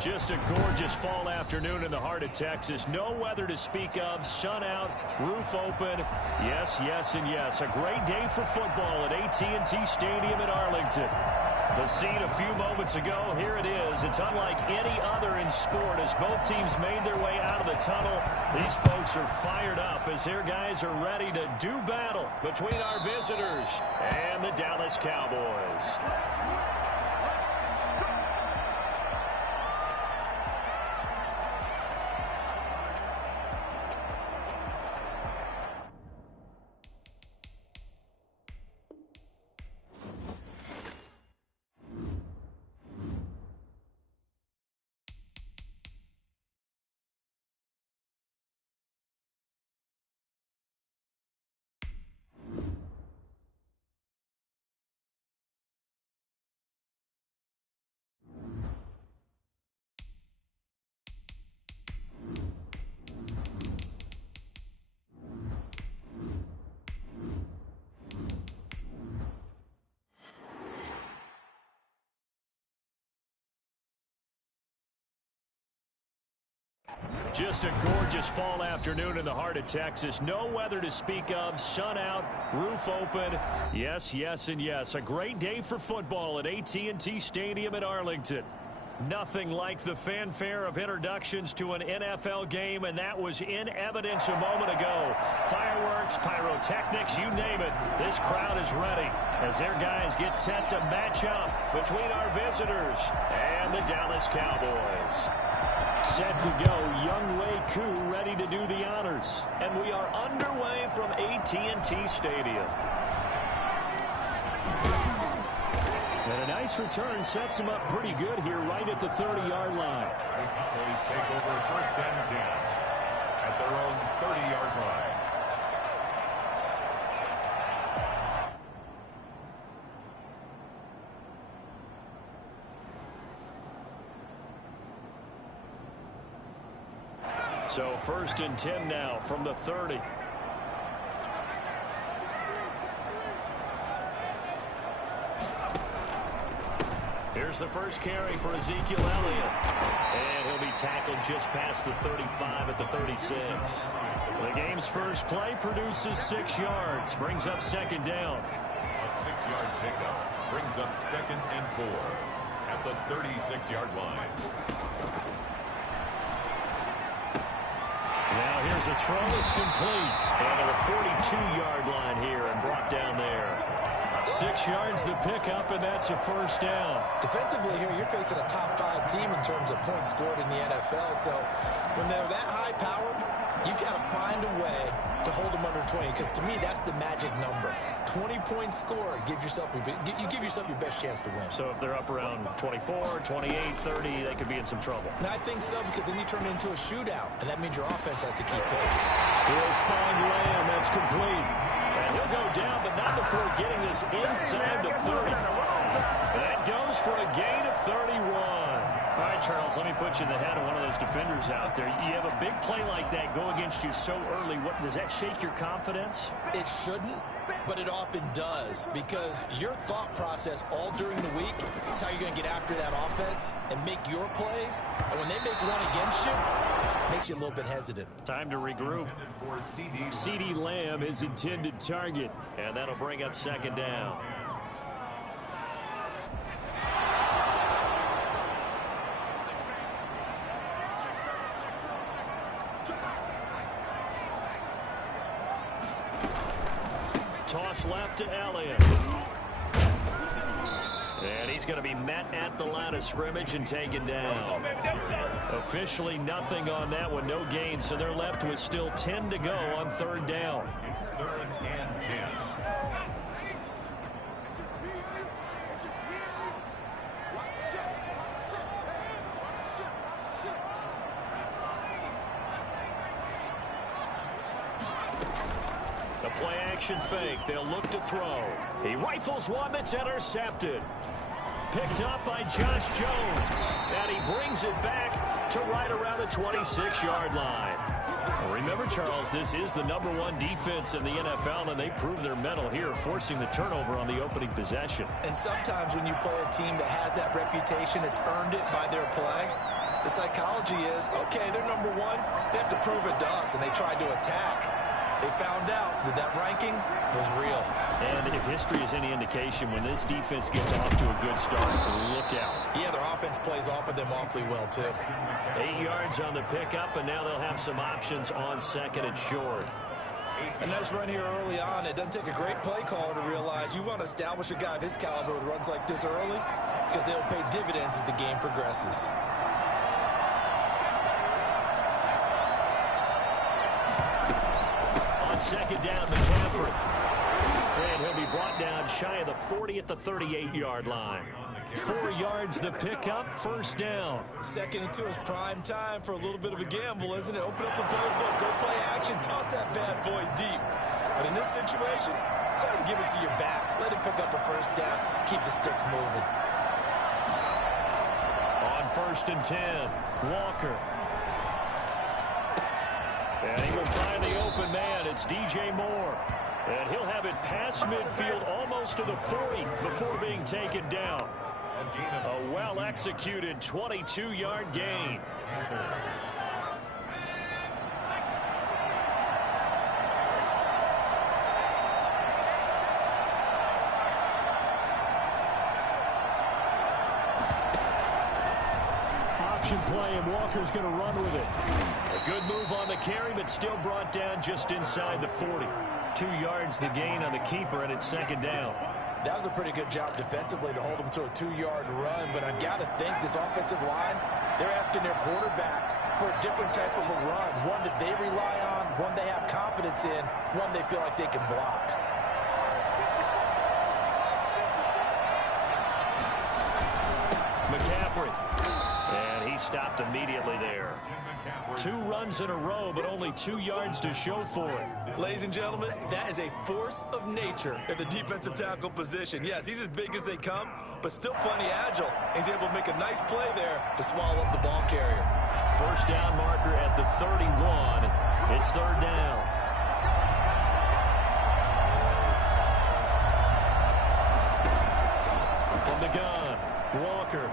Just a gorgeous fall afternoon in the heart of Texas. No weather to speak of. Sun out, roof open. Yes, yes, and yes. A great day for football at AT&T Stadium in Arlington. The scene a few moments ago, here it is. It's unlike any other in sport as both teams made their way out of the tunnel. These folks are fired up as their guys are ready to do battle between our visitors and the Dallas Cowboys. Just a gorgeous fall afternoon in the heart of Texas. No weather to speak of. Sun out, roof open. Yes, yes, and yes. A great day for football at AT&T Stadium in Arlington. Nothing like the fanfare of introductions to an NFL game, and that was in evidence a moment ago. Fireworks, pyrotechnics, you name it. This crowd is ready as their guys get set to match up between our visitors and the Dallas Cowboys. Set to go, Younghoe Koo ready to do the honors. And we are underway from AT&T Stadium. And a nice return sets him up pretty good here right at the 30-yard line. The Cowboys take over first and 10 at their own 30-yard line. So first and 10 now from the 30. Here's the first carry for Ezekiel Elliott. And he'll be tackled just past the 35 at the 36. The game's first play produces 6 yards. Brings up second down. A 6-yard pickup brings up second and 4 at the 36-yard line. Now here's a throw. It's complete. And at the 42-yard line here and brought down there. 6 yards the pickup, and that's a first down. Defensively here, you're facing a top 5 team in terms of points scored in the NFL. So when they're that high powered, you got to find a way to hold them under 20. Because to me, that's the magic number. 20-point score. You give yourself your best chance to win. So if they're up around 24, 28, 30, they could be in some trouble. I think so, because then you turn it into a shootout, and that means your offense has to keep pace. He'll find Lamb. That's complete. And he'll go down, but not before getting this inside the 30. That goes for a gain of 31. All right, Charles, let me put you in the head of one of those defenders out there. You have a big play like that go against you so early. What does that shake your confidence? It shouldn't, but it often does, because your thought process all during the week is how you're going to get after that offense and make your plays. And when they make one against you, it makes you a little bit hesitant. Time to regroup. CeeDee Lamb is intended target, and that'll bring up second down. Toss left to Elliott. And he's going to be met at the line of scrimmage and taken down. Officially nothing on that one, no gain, so they're left with still 10 to go on third down. It's 3rd and 10. Play-action fake. They'll look to throw. He rifles one that's intercepted. Picked up by Josh Jones. And he brings it back to right around the 26-yard line. Remember, Charles, this is the #1 defense in the NFL, and they prove their mettle here, forcing the turnover on the opening possession. And sometimes when you play a team that has that reputation, it's earned it by their play, The psychology is, okay, they're number one. They have to prove it to us, and they tried to attack. They found out that that ranking was real. And if history is any indication, when this defense gets off to a good start, look out. Yeah, their offense plays off of them awfully well, too. 8 yards on the pickup, and now they'll have some options on second and short. A nice run here early on. It doesn't take a great play caller to realize you want to establish a guy of his caliber with runs like this early because they'll pay dividends as the game progresses. Second down, McCaffrey. And he'll be brought down shy of the 40 at the 38-yard line. 4 yards the pickup, first down. 2nd and 2 is prime time for a little bit of a gamble, isn't it? Open up the playbook, go play action, toss that bad boy deep. But in this situation, go ahead and give it to your back. Let him pick up a first down, keep the sticks moving. On 1st and 10, Walker. And he will find the open man. It's DJ Moore. And he'll have it past midfield almost to the 40 before being taken down. A well-executed 22-yard gain. Option play, and Walker's going to run with it. A good move on the carry, but still brought down just inside the 40. 2 yards the gain on the keeper, and it's 2nd down. That was a pretty good job defensively to hold him to a 2-yard run, but I've got to think this offensive line, they're asking their quarterback for a different type of a run, one that they rely on, one they have confidence in, one they feel like they can block. McCaffrey. And he stopped immediately there. 2 runs in a row, but only 2 yards to show for it. Ladies and gentlemen, that is a force of nature in the defensive tackle position. Yes, he's as big as they come, but still plenty agile. He's able to make a nice play there to swallow up the ball carrier. First down marker at the 31. It's 3rd down. From the gun, Walker.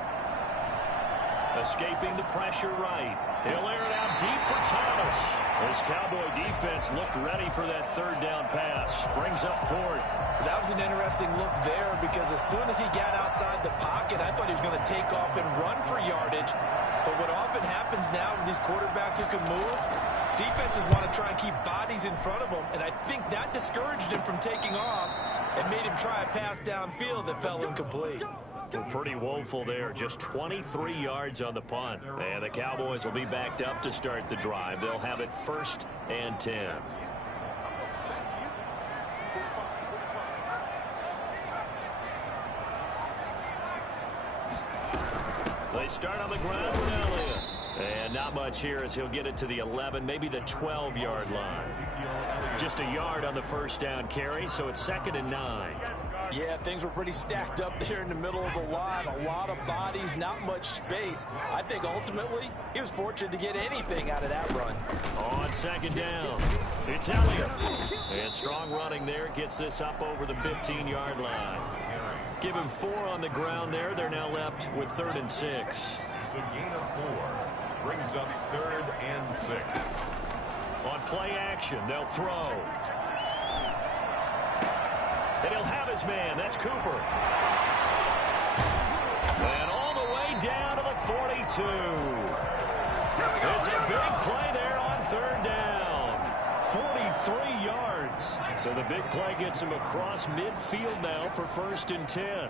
Escaping the pressure right. He'll air it out deep for Thomas. This Cowboy defense looked ready for that 3rd down pass. Brings up 4th. That was an interesting look there because as soon as he got outside the pocket, I thought he was going to take off and run for yardage. But what often happens now with these quarterbacks who can move, defenses want to try and keep bodies in front of them, and I think that discouraged him from taking off and made him try a pass downfield that fell incomplete. Well, pretty woeful there. Just 23 yards on the punt. And the Cowboys will be backed up to start the drive. They'll have it 1st and 10. They start on the ground with Elliott. And not much here as he'll get it to the 11, maybe the 12-yard line. Just a yard on the first down carry, so it's 2nd and 9. Yeah, things were pretty stacked up there in the middle of the line. A lot of bodies, not much space. I think ultimately he was fortunate to get anything out of that run. On 2nd down, it's Elliott. And strong running there gets this up over the 15-yard line. Give him 4 on the ground there. They're now left with 3rd and 6. It's a gain of 4. Brings up 3rd and 6. On play action, they'll throw. And he'll have his man. That's Cooper. And all the way down to the 42. It's a big play there on 3rd down. 43 yards. So the big play gets him across midfield now for 1st and 10.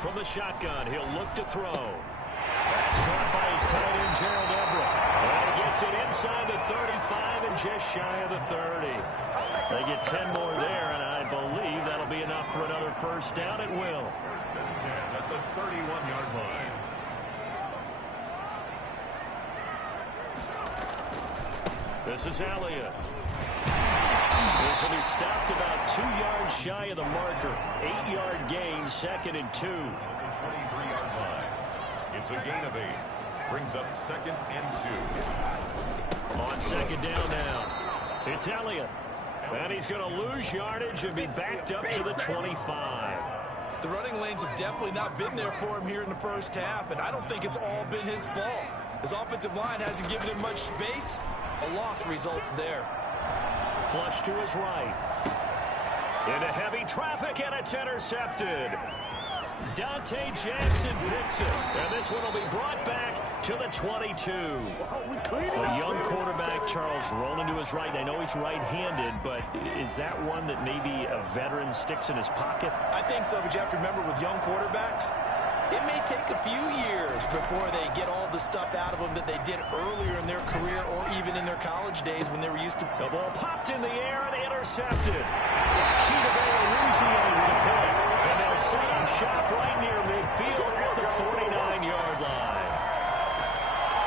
From the shotgun, he'll look to throw. That's caught by his tight end, Gerald Everett. And he gets it inside the 35 and just shy of the 30. They get 10 more there, and I believe that'll be enough for another first down. It will. 1st and 10 at the 31-yard line. This is Elliott. This will be stopped about 2 yards shy of the marker. 8-yard gain, 2nd and 2. 23-yard line. It's a gain of 8. Brings up 2nd and 2. On 2nd down now, it's Elliott. And he's going to lose yardage and be backed up to the 25. The running lanes have definitely not been there for him here in the first half, and I don't think it's all been his fault. His offensive line hasn't given him much space. A loss results there. Flush to his right. Into heavy traffic, and it's intercepted. Dante Jackson picks it, and this one will be brought back to the 22. A young quarterback, Charles, rolling to his right. I know he's right-handed, but is that one that maybe a veteran sticks in his pocket? I think so, but you have to remember with young quarterbacks, it may take a few years before they get all the stuff out of them that they did earlier in their career or even in their college days when they were used to. The ball popped in the air and intercepted. Chidobe with a pick, and they'll set up shop right near midfield at the 49-yard line.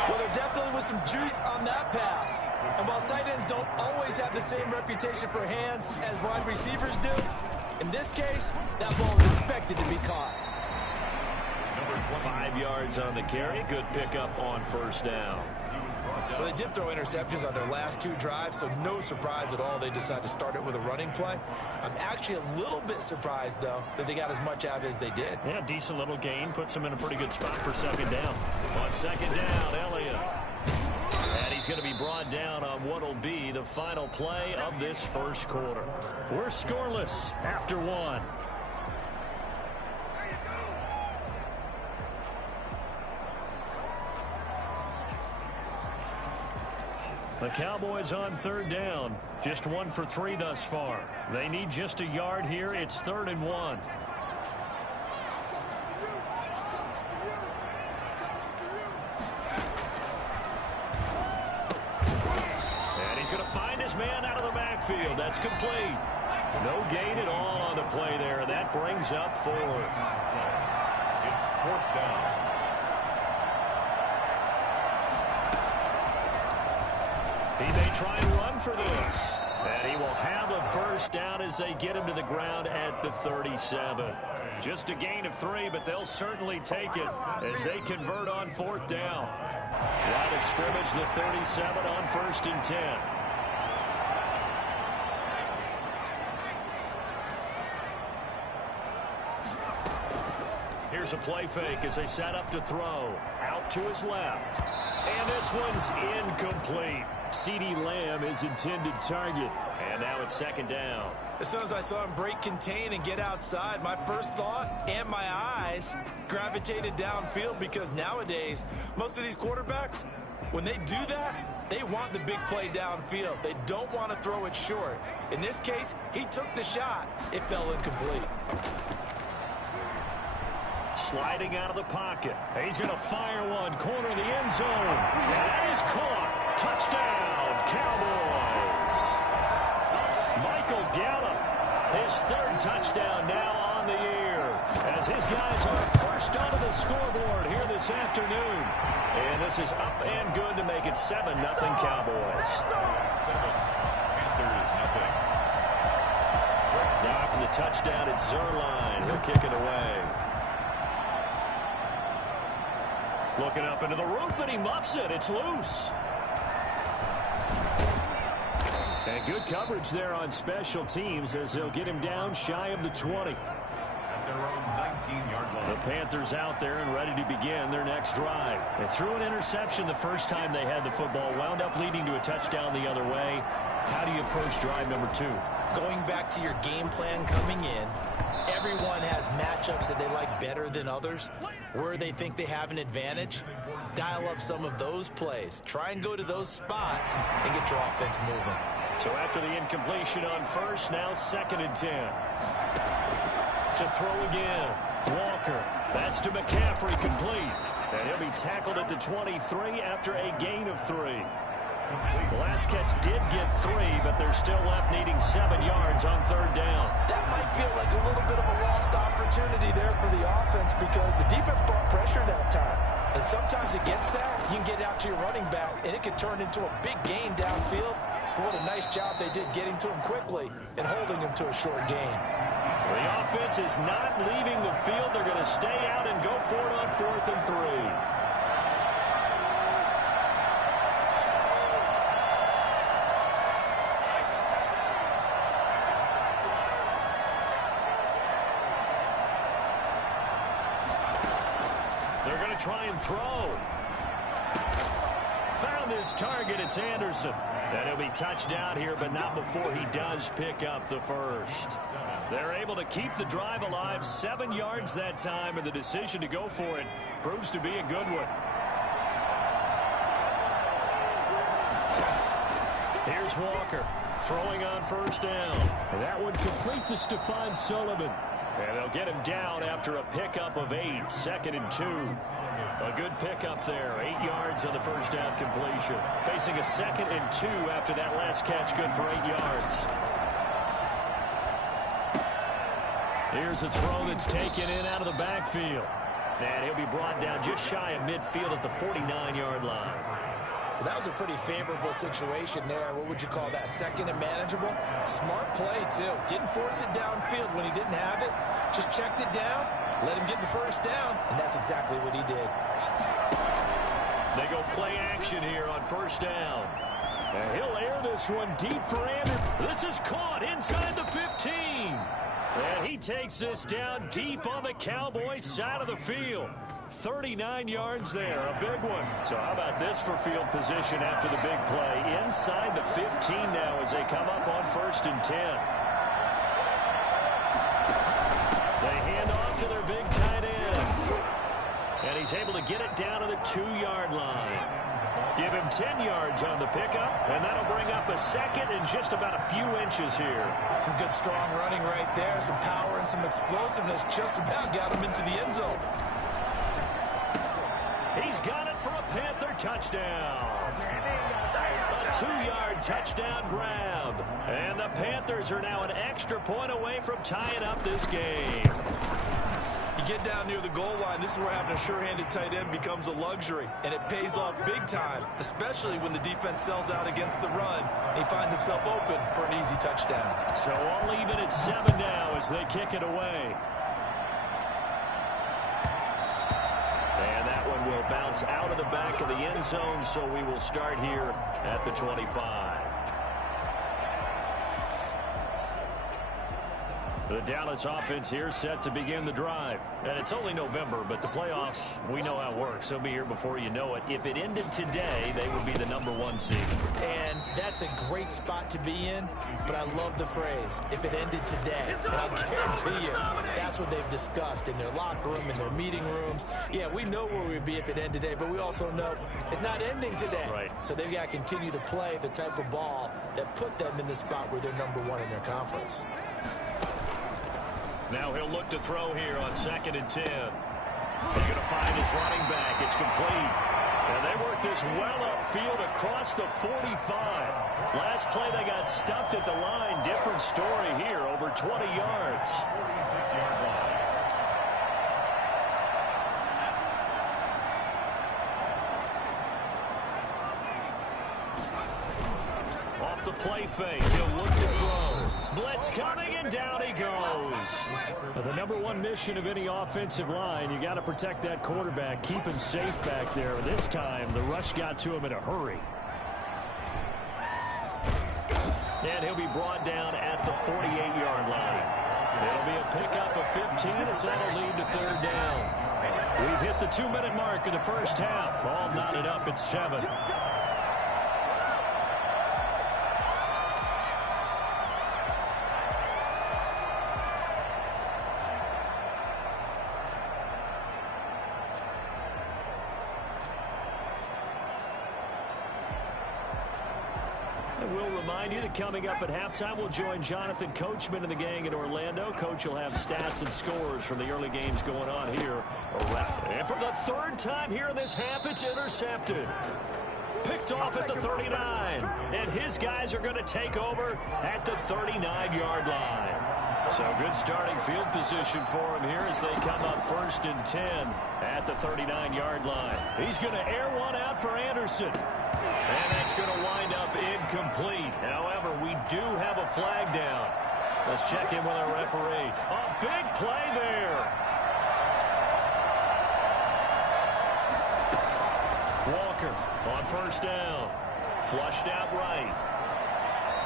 Well, there definitely was some juice on that pass. And while tight ends don't always have the same reputation for hands as wide receivers do, in this case, that ball is expected to be caught. 5 yards on the carry. Good pickup on first down. Well, they did throw interceptions on their last 2 drives, so no surprise at all they decided to start it with a running play. I'm actually a little bit surprised, though, that they got as much out of it as they did. Yeah, decent little gain. Puts them in a pretty good spot for second down. On second down, Elliott. And he's going to be brought down on what will be the final play of this first quarter. We're scoreless after 1. The Cowboys on third down. Just 1 for 3 thus far. They need just a yard here. It's 3rd and 1. And he's going to find his man out of the backfield. That's complete. No gain at all on the play there. That brings up 4th. It's 4th down. He may try and run for this. And he will have a first down as they get him to the ground at the 37. Just a gain of 3, but they'll certainly take it as they convert on 4th down. Line of scrimmage, the 37 on 1st and 10. Here's a play fake as they set up to throw. Out to his left. And this one's incomplete. CeeDee Lamb is intended target. And now it's 2nd down. As soon as I saw him break contain and get outside, my first thought and my eyes gravitated downfield, because nowadays, most of these quarterbacks, when they do that, they want the big play downfield. They don't want to throw it short. In this case, he took the shot. It fell incomplete. Sliding out of the pocket. He's going to fire one. Corner of the end zone. And that is caught. Touchdown, Cowboys. Michael Gallup, his 3rd touchdown now on the year, as his guys are first onto the scoreboard here this afternoon. And this is up and good to make it 7-0 Cowboys. 7. Panthers nothing. Off in the touchdown, it's Zuerlein. He'll kick it away. Looking up into the roof, and he muffs it. It's loose. And good coverage there on special teams as they'll get him down shy of the 20. At their own 19-yard line. The Panthers out there and ready to begin their next drive. They threw an interception the first time they had the football, wound up leading to a touchdown the other way. How do you approach drive number 2? Going back to your game plan coming in, everyone has matchups that they like better than others, where they think they have an advantage. Dial up some of those plays. Try and go to those spots and get your offense moving. So after the incompletion on first, now 2nd and 10. To throw again. Walker. That's to McCaffrey, complete. And he'll be tackled at the 23 after a gain of 3. The last catch did get 3, but they're still left needing 7 yards on 3rd down. That might feel like a little bit of a lost opportunity there for the offense, because the defense brought pressure that time. And sometimes against that, you can get out to your running back, and it can turn into a big gain downfield. But what a nice job they did getting to him quickly and holding him to a short gain. The offense is not leaving the field. They're going to stay out and go for it on 4th and 3. They're going to try and throw. Found his target. It's Anderson. And he'll be touched down here, but not before he does pick up the first. They're able to keep the drive alive. 7 yards that time, and the decision to go for it proves to be a good one. Here's Walker throwing on first down. And that one complete to Stephon Sullivan. And they'll get him down after a pickup of 8, 2nd and 2. A good pickup there, 8 yards on the first down completion. Facing a 2nd and 2 after that last catch, good for 8 yards. Here's a throw that's taken in out of the backfield. And he'll be brought down just shy of midfield at the 49-yard line. Well, that was a pretty favorable situation there. What would you call that? 2nd and manageable? Smart play, too. Didn't force it downfield when he didn't have it. Just checked it down, let him get the first down, and that's exactly what he did. They go play action here on first down. And he'll air this one deep for Anderson. This is caught inside the 15. And he takes this down deep on the Cowboys side of the field. 39 yards there, a big one. So how about this for field position after the big play? Inside the 15 now as they come up on 1st and 10. They hand off to their big tight end. And he's able to get it down to the 2-yard line. Give him 10 yards on the pickup, and that'll bring up a 2nd and just about a few inches here. Some good strong running right there, some power and some explosiveness. Just about got him into the end zone. He's got it for a Panther touchdown. A 2-yard touchdown grab. And the Panthers are now an extra point away from tying up this game. You get down near the goal line, this is where having a sure-handed tight end becomes a luxury. And it pays off big time, especially when the defense sells out against the run. And he finds himself open for an easy touchdown. So all even at 7 now as they kick it away. And that one will bounce out of the back of the end zone, so we will start here at the 25. The Dallas offense here set to begin the drive. And it's only November, but the playoffs, we know how it works. They'll be here before you know it. If it ended today, they would be the #1 seed. And that's a great spot to be in, but I love the phrase, if it ended today. And I'll guarantee you, that's what they've discussed in their locker room, in their meeting rooms. Yeah, we know where we'd be if it ended today, but we also know it's not ending today. Right. So they've got to continue to play the type of ball that put them in the spot where they're #1 in their conference. Now he'll look to throw here on 2nd and 10. He's going to find his running back. It's complete. And they work this well upfield across the 45. Last play they got stuffed at the line. Different story here, over 20 yards. 46-yard line. Off the play fake, he'll look to throw. Blitz coming, and down he goes. The #1 mission of any offensive line, you got to protect that quarterback, keep him safe back there. This time, the rush got to him in a hurry. And he'll be brought down at the 48-yard line. It'll be a pickup of 15, as that'll lead to 3rd down. We've hit the 2-minute mark of the first half. All knotted up at 7. We'll remind you that coming up at halftime, we'll join Jonathan Coachman and the gang in Orlando. Coach will have stats and scores from the early games going on here. And for the 3rd time here in this half, it's intercepted. Picked off at the 39. And his guys are going to take over at the 39-yard line. So good starting field position for him here as they come up 1st and 10 at the 39-yard line. He's going to air one out for Anderson. And that's going to wind up incomplete. However, we do have a flag down. Let's check in with our referee. A big play there. Walker on 1st down. Flushed out right.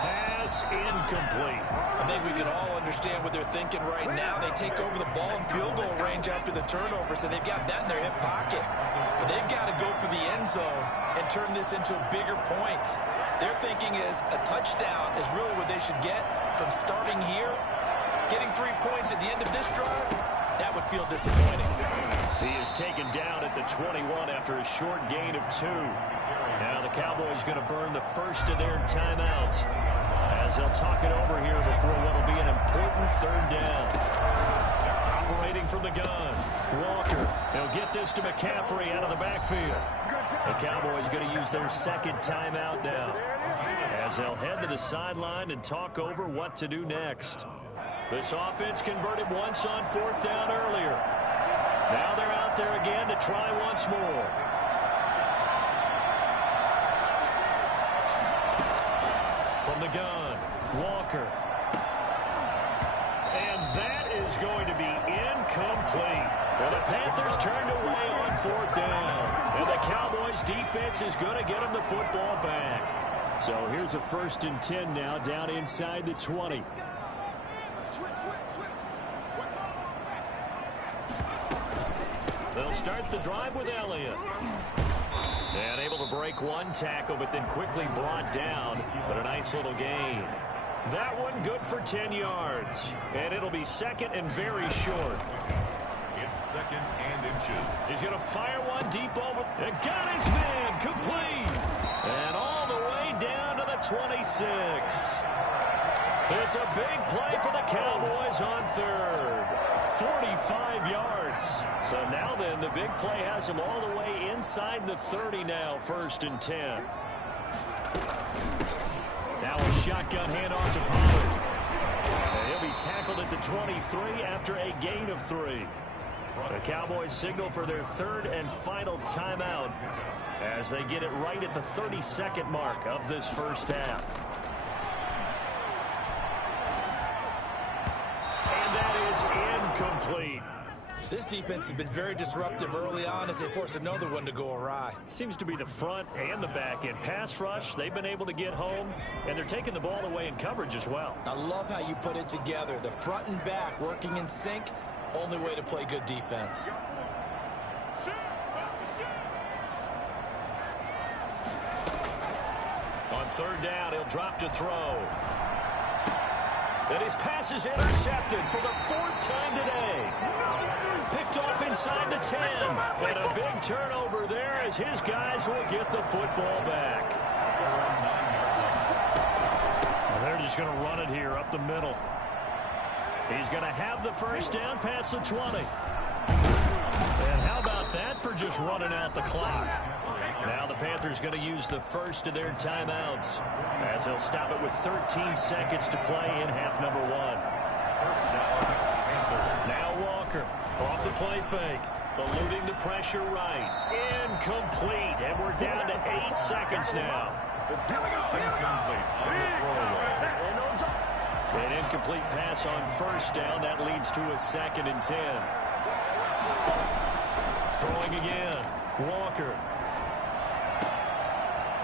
Pass pass incomplete. I think we can all understand what they're thinking right now. They take over the ball in field goal range after the turnover, so they've got that in their hip pocket. But they've got to go for the end zone and turn this into bigger points. Their thinking is a touchdown is really what they should get from starting here. Getting 3 points at the end of this drive, that would feel disappointing. He is taken down at the 21 after a short gain of 2. Now the Cowboys going to burn the first of their timeouts as they'll talk it over here before what will be an important third down. Operating from the gun, Walker. He'll get this to McCaffrey out of the backfield. The Cowboys going to use their second timeout now as they'll head to the sideline and talk over what to do next. This offense converted once on 4th down earlier. Now they're out there again to try once more. From the gun, Walker. And that is going to be incomplete. Well, the Panthers turned away on 4th down. And the Cowboys defense is going to get them the football back. So here's a 1st and 10 now down inside the 20. They'll start the drive with Elliott. And able to break one tackle, but then quickly brought down. But a nice little gain. That one good for 10 yards. And it'll be second and very short. It's 2nd and inches. He's going to fire one deep over. And got his man complete. And all the way down to the 26. It's a big play for the Cowboys on 3rd. 45 yards. So now then, the big play has them all the way inside the 30 now, 1st and 10. Now a shotgun handoff to Pollard. And he'll be tackled at the 23 after a gain of 3. The Cowboys signal for their 3rd and final timeout as they get it right at the 32nd mark of this first half. And that is incomplete. This defense has been very disruptive early on as they force another one to go awry. Seems to be the front and the back end. Pass rush, they've been able to get home, and they're taking the ball away in coverage as well. I love how you put it together. The front and back working in sync, only way to play good defense. On 3rd down, he'll drop to throw. And his pass is intercepted for the 4th time today. Picked off inside the 10. And a big turnover there as his guys will get the football back. And they're just going to run it here up the middle. He's going to have the first down past the 20. And how about that for just running out the clock? Now the Panthers going to use the first of their timeouts as they'll stop it with 13 seconds to play in half number 1. Now Walker off the play fake, eluding the pressure right. Incomplete, and we're down to 8 seconds now. An incomplete pass on 1st down. That leads to a 2nd and 10. Throwing again. Walker.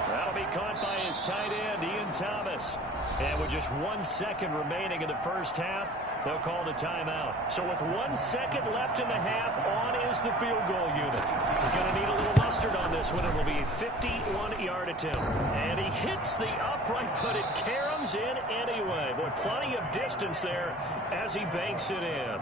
That'll be caught by his tight end, Ian Thomas. And with just 1 second remaining in the first half, they'll call the timeout. So with 1 second left in the half, on is the field goal unit. He's going to need a little mustard on this one. It will be a 51-yard attempt. And he hits the upright, but it caroms in anyway. Boy, plenty of distance there as he banks it in.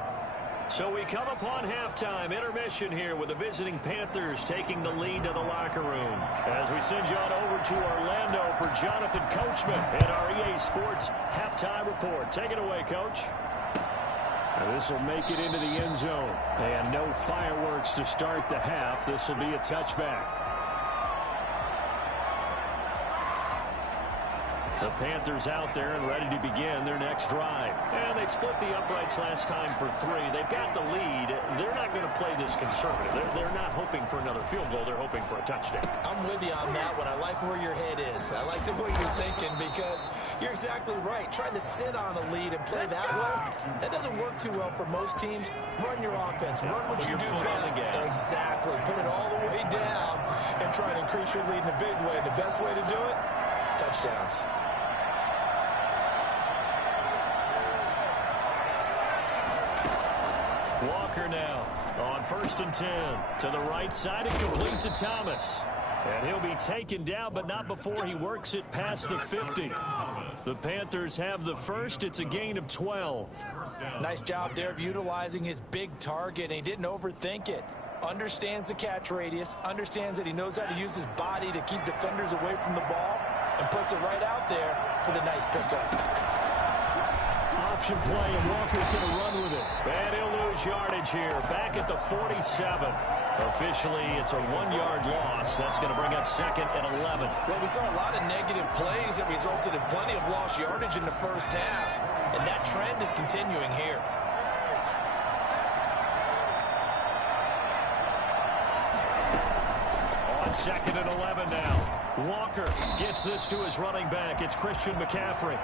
So we come upon halftime intermission here with the visiting Panthers taking the lead to the locker room. As we send you on over to Orlando for Jonathan Coachman and our EA Sports halftime report. Take it away, Coach. This will make it into the end zone. And no fireworks to start the half. This will be a touchback. The Panthers out there and ready to begin their next drive. And they split the uprights last time for 3. They've got the lead. They're not going to play this conservative. They're not hoping for another field goal. They're hoping for a touchdown. I'm with you on that one. I like where your head is. I like the way you're thinking because you're exactly right. Trying to sit on a lead and play that way, that doesn't work too well for most teams. Run your offense. Run what you do best. Exactly. Put it all the way down and try to increase your lead in a big way. The best way to do it, touchdowns. Walker now on 1st and 10 to the right side and complete to Thomas. And he'll be taken down, but not before he works it past the 50. The Panthers have the first. It's a gain of 12. Nice job there of utilizing his big target, and he didn't overthink it. Understands the catch radius, understands that he knows how to use his body to keep defenders away from the ball, and puts it right out there for the nice pickup. Option play, and Walker's going to run with it. And he'll lose yardage here, back at the 47. Officially, it's a 1-yard loss. That's going to bring up 2nd and 11. Well, we saw a lot of negative plays that resulted in plenty of lost yardage in the first half, and that trend is continuing here. On 2nd and 11 now. Walker gets this to his running back. It's Christian McCaffrey.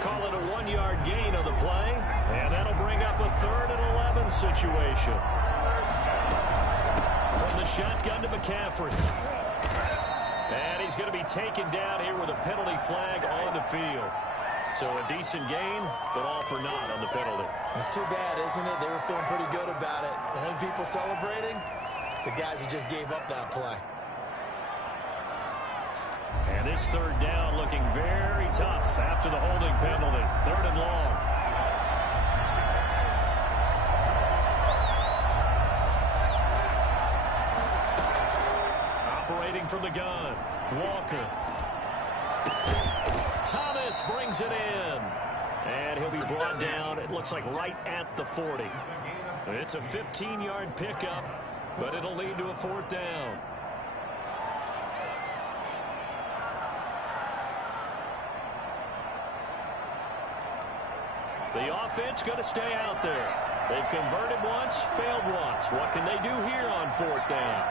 Call it a 1-yard gain on the play, and that'll bring up a 3rd and 11 situation. From the shotgun to McCaffrey. And he's going to be taken down here with a penalty flag on the field. So a decent gain, but all for naught on the penalty. It's too bad, isn't it? They were feeling pretty good about it. The only people celebrating, the guys who just gave up that play. And this 3rd down looking very tough after the holding penalty. 3rd and long. Operating from the gun. Walker. Thomas brings it in. And he'll be brought down, it looks like right at the 40. It's a 15-yard pickup, but it'll lead to a 4th down. The offense going to stay out there. They've converted once, failed once. What can they do here on 4th down?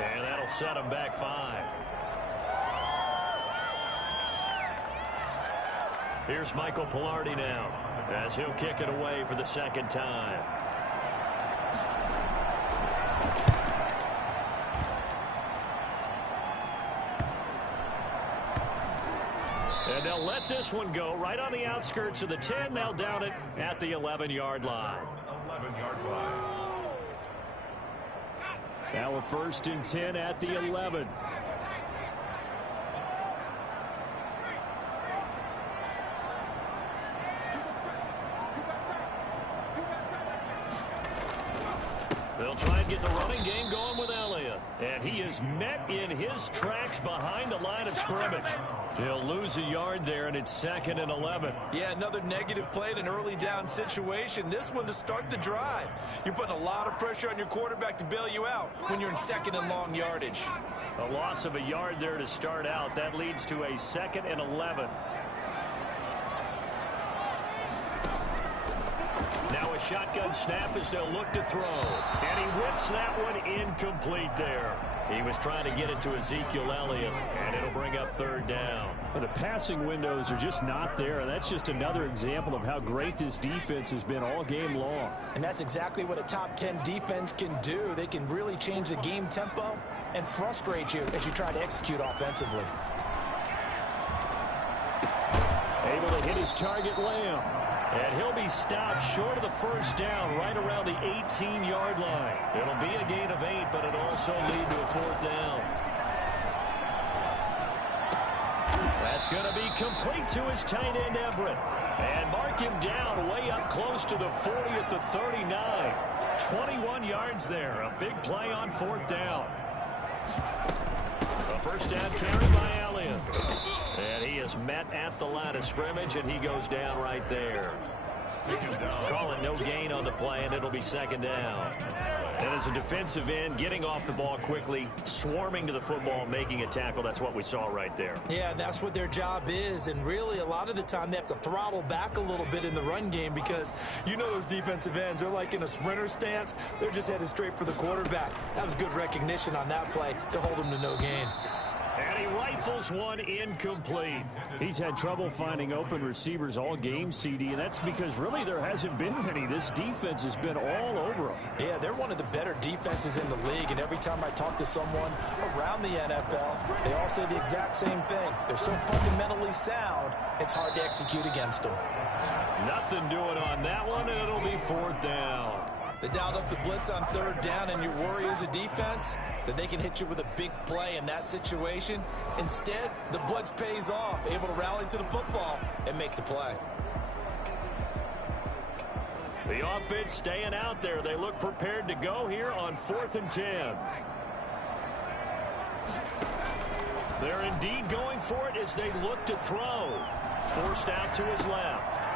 And that'll set them back 5. Here's Michael Palardy now, as he'll kick it away for the 2nd time. And they'll let this one go right on the outskirts of the 10. They'll down it at the 11-yard line. 11-yard line. Now a 1st and 10 at the 11. They'll try and get the running game going with Elliott. And he is met in his tracks behind the line of scrimmage. He'll lose a yard there, and it's 2nd and 11. Yeah, another negative play in an early down situation. This one to start the drive. You're putting a lot of pressure on your quarterback to bail you out when you're in 2nd and long yardage. A loss of a yard there to start out. That leads to a 2nd and 11. Now a shotgun snap as they'll look to throw. And he whips that one incomplete there. He was trying to get it to Ezekiel Elliott, and it'll bring up 3rd down. Well, the passing windows are just not there, and that's just another example of how great this defense has been all game long. And that's exactly what a top 10 defense can do. They can really change the game tempo and frustrate you as you try to execute offensively. Able to hit his target, Lamb. And he'll be stopped short of the 1st down right around the 18-yard line. It'll be a gain of 8, but it'll also lead to a 4th down. That's going to be complete to his tight end, Everett. And mark him down way up close to the 40 at the 39. 21 yards there. A big play on 4th down. A 1st down carry by Elliott. And he is met at the line of scrimmage, and he goes down right there. Call it no gain on the play, and it'll be 2nd down. And as a defensive end, getting off the ball quickly, swarming to the football, making a tackle, that's what we saw right there. Yeah, that's what their job is, and really a lot of the time they have to throttle back a little bit in the run game because you know those defensive ends, they're like in a sprinter stance. They're just headed straight for the quarterback. That was good recognition on that play to hold him to no gain. And he right Rifles one incomplete. He's had trouble finding open receivers all game, CD, and that's because really there hasn't been many. This defense has been all over them. Yeah, they're one of the better defenses in the league, and every time I talk to someone around the NFL, they all say the exact same thing. They're so fundamentally sound, it's hard to execute against them. Nothing doing on that one, and it'll be 4th down. They dialed up the blitz on 3rd down, and your worry as a defense that they can hit you with a big play in that situation. Instead, the blitz pays off, able to rally to the football and make the play. The offense staying out there. They look prepared to go here on 4th and 10. They're indeed going for it as they look to throw. Forced out to his left.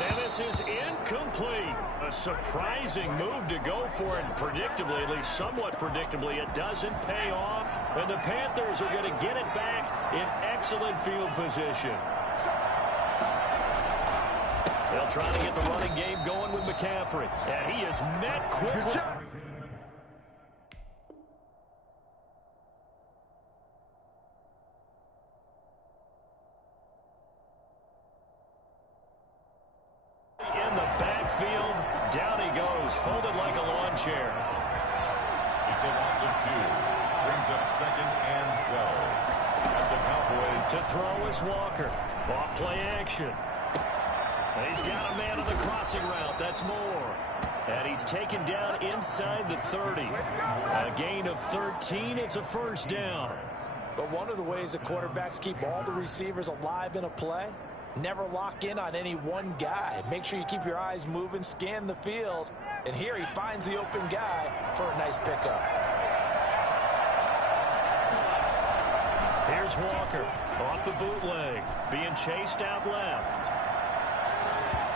And this is incomplete. A surprising move to go for it. Predictably, at least somewhat predictably, it doesn't pay off. And the Panthers are going to get it back in excellent field position. They'll try to get the running game going with McCaffrey. And he is met quickly. In the backfield, down he goes, folded like a lawn chair. It's a loss of 2. Brings up 2nd and 12. At the Cowboys. To throw is Walker. Off play action. And he's got a man on the crossing route. That's Moore. And he's taken down inside the 30. A gain of 13. It's a 1st down. But one of the ways the quarterbacks keep all the receivers alive in a play, never lock in on any one guy. Make sure you keep your eyes moving, scan the field. And here he finds the open guy for a nice pickup. Here's Walker off the bootleg, being chased out left.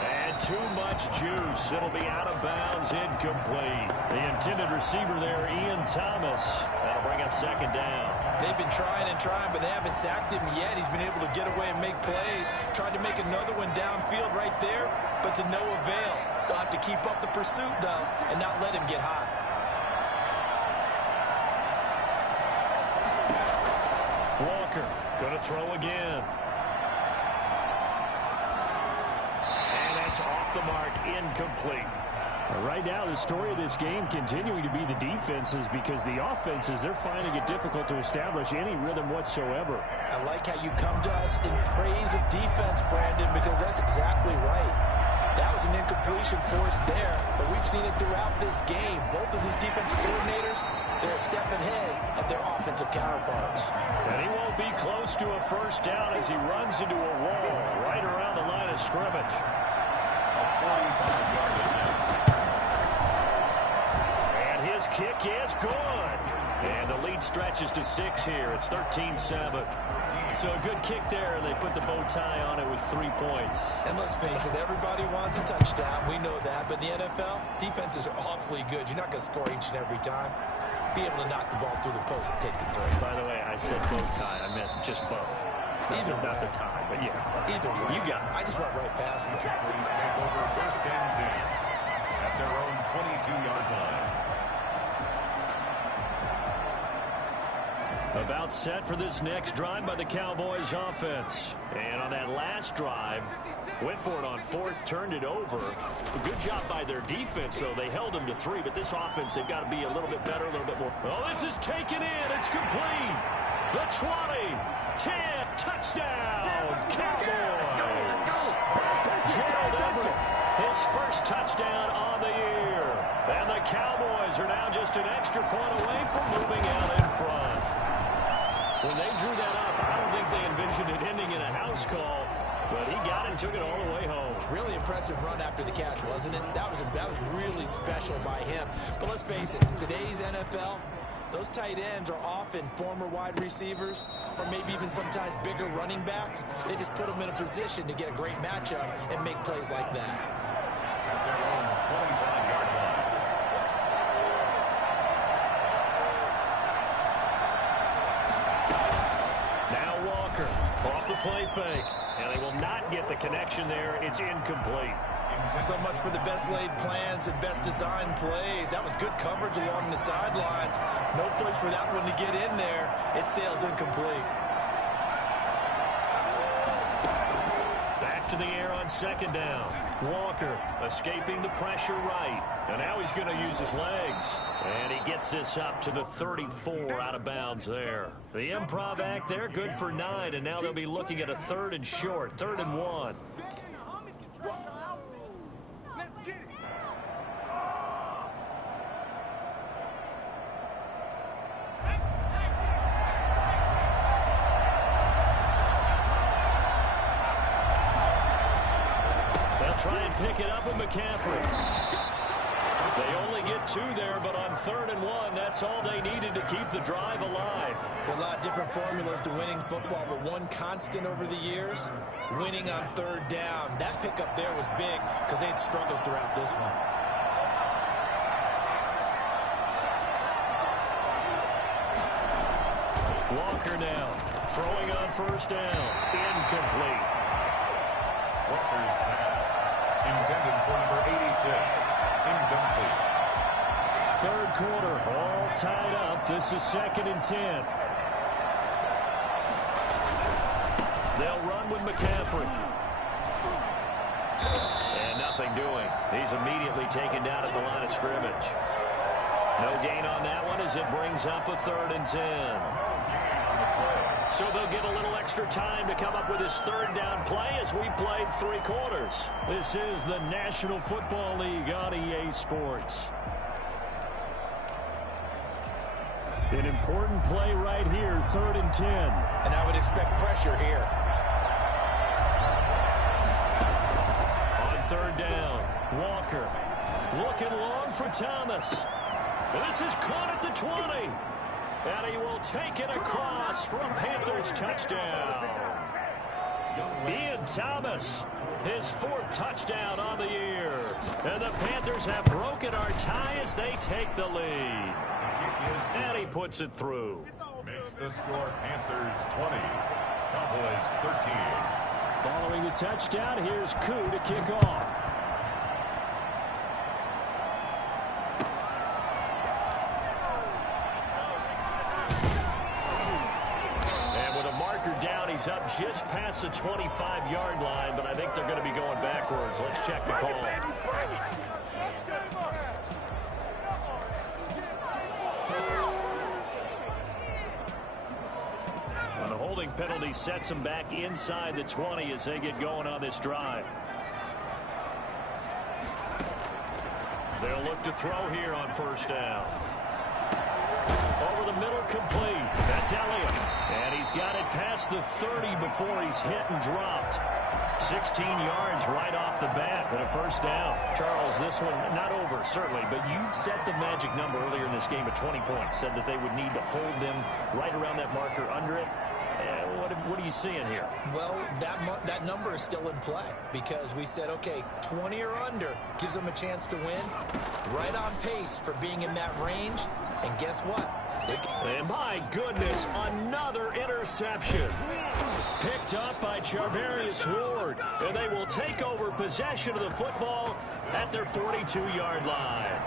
And too much juice. It'll be out of bounds, incomplete. The intended receiver there, Ian Thomas. That'll bring up 2nd down. They've been trying and trying, but they haven't sacked him yet. He's been able to get away and make plays. Tried to make another one downfield right there, but to no avail. They'll have to keep up the pursuit, though, and not let him get hot. Walker going to throw again. And that's off the mark, incomplete. Right now, the story of this game continuing to be the defenses, because the offenses, they're finding it difficult to establish any rhythm whatsoever. I like how you come to us in praise of defense, Brandon, because that's exactly right. That was an incompletion forced there, but we've seen it throughout this game. Both of these defensive coordinators, they're a step ahead of their offensive counterparts. And he won't be close to a 1st down as he runs into a wall right around the line of scrimmage. A 45-yard attempt. And his kick is good. And the lead stretches to 6 here. It's 13-7. So a good kick there. They put the bow tie on it with 3 points. And let's face it, everybody wants a touchdown. We know that. But in the NFL, defenses are awfully good. You're not going to score each and every time. Be able to knock the ball through the post and take the throw. By the way, I said bow tie. I meant just bow. Either not way. the tie, but yeah. Either way. You got it. I just went right past it. Please take over 1st and 10 at their own 22-yard line. About set for this next drive by the Cowboys offense. And on that last drive, went for it on 4th, turned it over. A good job by their defense, though. They held them to 3, but this offense, they've got to be a little bit better, a little bit more. Oh, this is taken in. It's complete. The 20, 10, touchdown, Cowboys. Gerald Everett, his 1st touchdown on the year. And the Cowboys are now just an extra point away from moving out in front. When they drew that up, I don't think they envisioned it ending in a house call, but he got it and took it all the way home. Really impressive run after the catch, wasn't it? That was really special by him. But let's face it, in today's NFL, those tight ends are often former wide receivers or maybe even sometimes bigger running backs. They just put them in a position to get a great matchup and make plays like that. At their own 25-yard line. Off the play fake, and they will not get the connection there. It's incomplete. So much for the best laid plans and best designed plays. That was good coverage along the sidelines. No place for that one to get in there. It sails incomplete. Back to the air on second down. Walker escaping the pressure right. And now he's going to use his legs. And he gets this up to the 34 out of bounds there. The improv act there, good for 9. And now they'll be looking at a 3rd and short, 3rd and 1. Try and pick it up with McCaffrey. They only get 2 there, but on 3rd and 1, that's all they needed to keep the drive alive. A lot of different formulas to winning football, but one constant over the years, winning on 3rd down. That pickup there was big because they had struggled throughout this one. Walker now throwing on 1st down. Incomplete. Walker's pass intended for number 86. Incomplete. 3rd quarter, all tied up. This is 2nd and 10. They'll run with McCaffrey. And nothing doing. He's immediately taken down at the line of scrimmage. No gain on that one as it brings up a 3rd and 10. So they'll get a little extra time to come up with his 3rd down play as we played 3 quarters. This is the National Football League on EA Sports. An important play right here, 3rd and 10. And I would expect pressure here. On 3rd down, Walker looking long for Thomas. This is caught at the 20. And he will take it across for a Panthers touchdown. Ian Thomas, his 4th touchdown on the year. And the Panthers have broken our tie as they take the lead. And he puts it through. Makes the score Panthers 20, Cowboys 13. Following the touchdown, here's Koo to kick off. He's up just past the 25-yard line, but I think they're going to be going backwards. Let's check the call. And the holding penalty sets them back inside the 20 as they get going on this drive. They'll look to throw here on 1st down. Over the middle, complete. That's Elliott. And he's got it past the 30 before he's hit and dropped. 16 yards right off the bat and a 1st down. Charles, this one not over, certainly, but you set the magic number earlier in this game at 20 points. Said that they would need to hold them right around that marker under it. What are you seeing here? Well, that number is still in play because we said, okay, 20 or under gives them a chance to win. Right on pace for being in that range. And guess what? And my goodness, another interception. Picked up by Charvarius Ward. And they will take over possession of the football at their 42-yard line.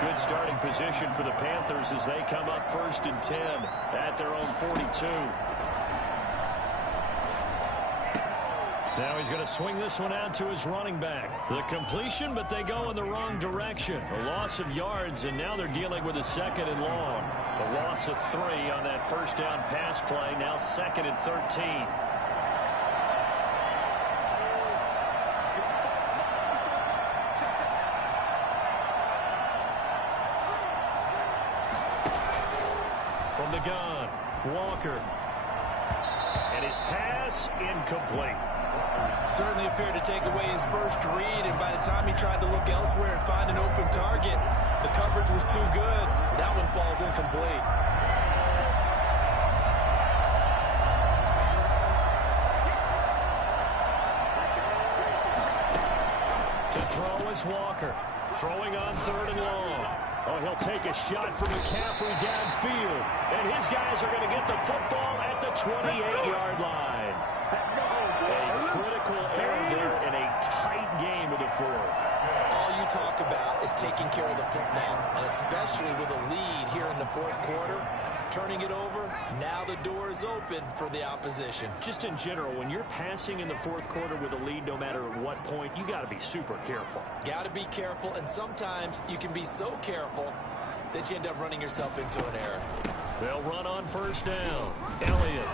Good starting position for the Panthers as they come up 1st and 10 at their own 42. Now he's going to swing this one out to his running back. The completion, but they go in the wrong direction. A loss of yards, and now they're dealing with a 2nd and long. A loss of 3 on that 1st down pass play. Now 2nd and 13. From the gun, Walker. And his pass incomplete. Certainly appeared to take away his first read, and by the time he tried to look elsewhere and find an open target, the coverage was too good. That one falls incomplete. To throw is Walker. Throwing on 3rd and long. Oh, he'll take a shot from McCaffrey downfield. And his guys are going to get the football at the 28-yard line. A critical critical error there in a tight game of the fourth. All you talk about is taking care of the football, and especially with a lead here in the fourth quarter, turning it over, now the door is open for the opposition. Just in general, when you're passing in the fourth quarter with a lead, no matter at what point, you got to be super careful. Got to be careful, and sometimes you can be so careful that you end up running yourself into an error. They'll run on first down. Elliott.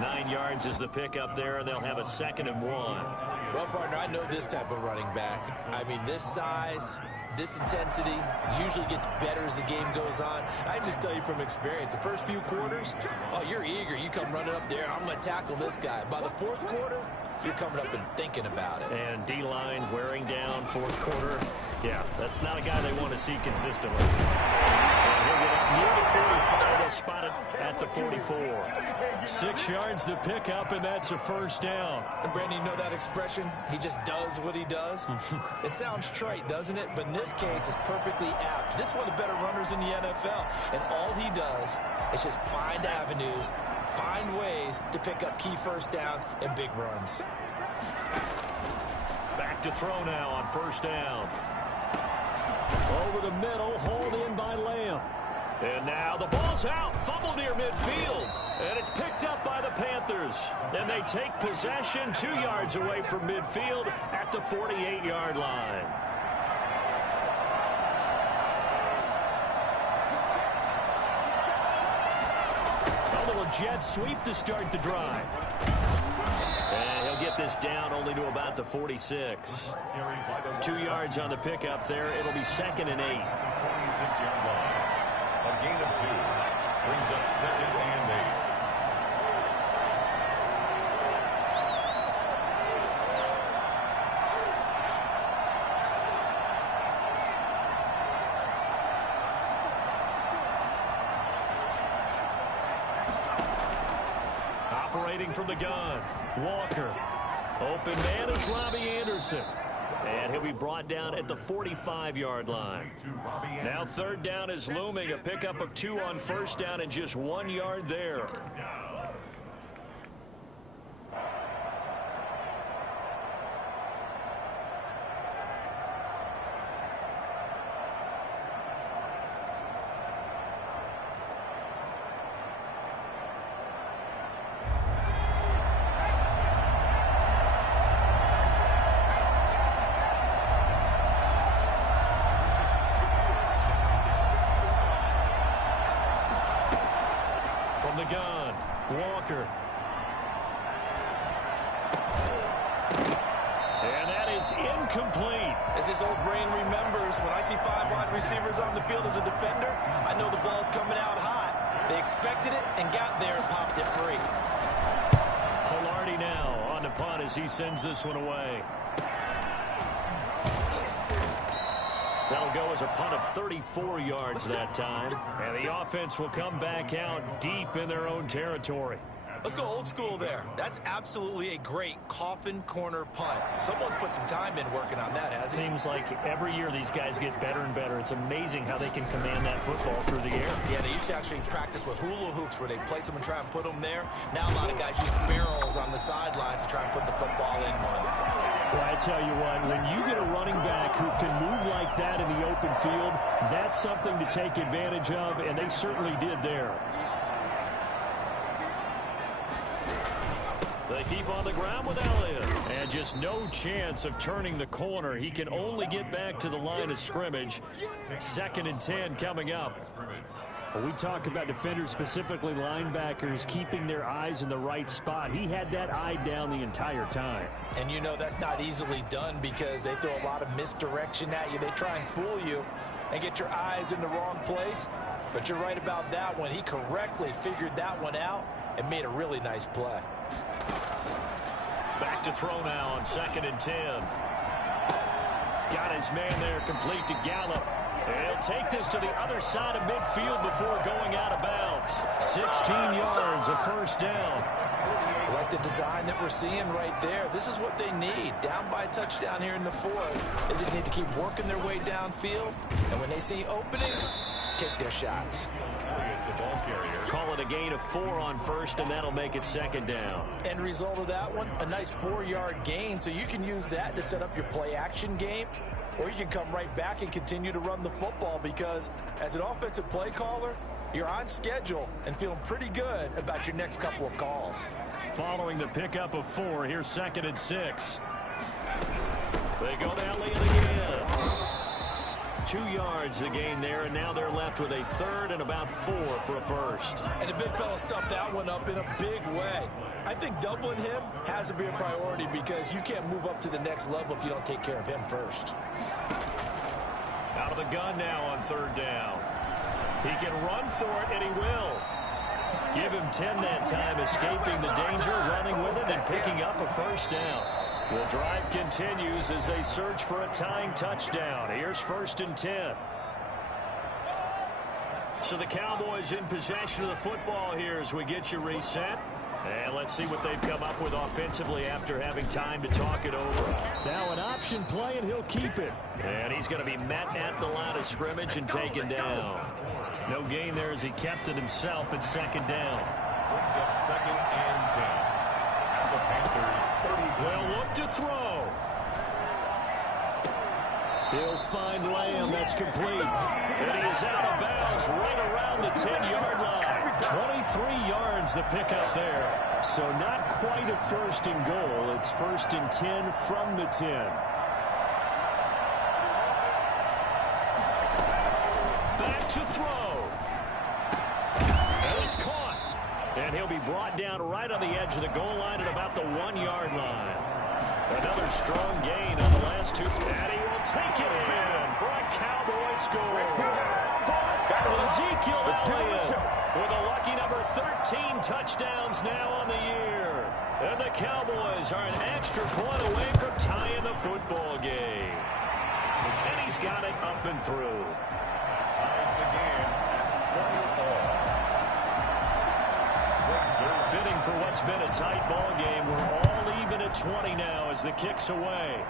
9 yards is the pickup there, and they'll have a 2nd and 1. Well, partner, I know this type of running back. I mean, this size, this intensity usually gets better as the game goes on. I just tell you from experience, the first few quarters, oh, you're eager. You come running up there, I'm going to tackle this guy. By the fourth quarter, you're coming up and thinking about it. And D-line wearing down fourth quarter. Yeah, that's not a guy they want to see consistently. And he'll get up near the 45. They'll spot it at the 44. 6 yards the pickup, and that's a first down. And Brandon, you know that expression? He just does what he does? It sounds trite, doesn't it? But in this case, it's perfectly apt. This is one of the better runners in the NFL. And all he does is just find avenues, find ways to pick up key first downs and big runs. Back to throw now on first down. Over the middle, hauled in by Lamb. And now the ball's out, fumble near midfield. And it's picked up by the Panthers. And they take possession 2 yards away from midfield at the 48-yard line. A little jet sweep to start the drive. And he'll get this down only to about the 46. 2 yards on the pickup there. It'll be 2nd and 8. 26-yard line. A gain of 2. Brings up 2nd and 8. Operating from the gun, Walker. Open man is Robbie Anderson. And he'll be brought down at the 45-yard line. Now 3rd down is looming. A pickup of 2 on first down and just 1 yard there. The gun, Walker. And that is incomplete. As his old brain remembers, when I see 5 wide receivers on the field as a defender, I know the ball's coming out hot. They expected it and got there and popped it free. Palardy now on the punt as he sends this one away. That'll go as a punt of 34 yards that time. And the offense will come back out deep in their own territory. Let's go old school there. That's absolutely a great coffin corner punt. Someone's put some time in working on that, hasn't he? Seems like every year these guys get better and better. It's amazing how they can command that football through the air. Yeah, they used to actually practice with hula hoops where they place them and try and put them there. Now a lot of guys use barrels on the sidelines to try and put the football in one. Well, I tell you what, when you get a running back who can move like that in the open field, that's something to take advantage of, and they certainly did there. They keep on the ground with Elliott. And just no chance of turning the corner. He can only get back to the line of scrimmage. 2nd and 10 coming up. Well, we talk about defenders, specifically linebackers, keeping their eyes in the right spot. He had that eye down the entire time. And you know that's not easily done because they throw a lot of misdirection at you. They try and fool you and get your eyes in the wrong place. But you're right about that one. He correctly figured that one out and made a really nice play. Back to throw now on 2nd and 10. Got his man there complete to Gallup. He'll take this to the other side of midfield before going out of bounds. 16 yards, a first down. I like the design that we're seeing right there. This is what they need. Down by a touchdown here in the fourth. They just need to keep working their way downfield. And when they see openings, take their shots. The ball carrier. Call it a gain of 4 on first, and that'll make it second down. End result of that one, a nice 4-yard gain, so you can use that to set up your play-action game, or you can come right back and continue to run the football because as an offensive play caller, you're on schedule and feeling pretty good about your next couple of calls. Following the pickup of 4, here's 2nd and 6. They go down Leon again. 2 yards the gain there, and now they're left with a 3rd and about 4 for a first. And the big fella stuffed that one up in a big way. I think doubling him has to be a priority because you can't move up to the next level if you don't take care of him first. Out of the gun now on 3rd down. He can run for it, and he will. Give him 10 that time, escaping the danger, running with it, and picking up a first down. The drive continues as they search for a tying touchdown. Here's 1st and 10. So the Cowboys in possession of the football here as we get you reset. And let's see what they've come up with offensively after having time to talk it over. Now an option play, and he'll keep it. And he's going to be met at the line of scrimmage and taken down. No gain there as he kept it himself at 2nd down. Brings up 2nd and 10. The Panthers 30. They'll look to throw. He'll find Lamb. That's complete. And he is out of bounds right around the 10-yard line. 23 yards the pickup there. So not quite a 1st and goal. It's 1st and 10 from the 10. Back to throw. And it's caught. And he'll be brought down right on the edge of the goal line at about the 1-yard line. Another strong gain on the last 2. And he will take it in for a Cowboy score. Ezekiel Elliott with a lucky number 13 touchdowns now on the year. And the Cowboys are an extra point away from tying the football game. And he's got it up and through. Ties the game at 20 all. Fitting for what's been a tight ball game. We're all even at 20 now as the kick's away.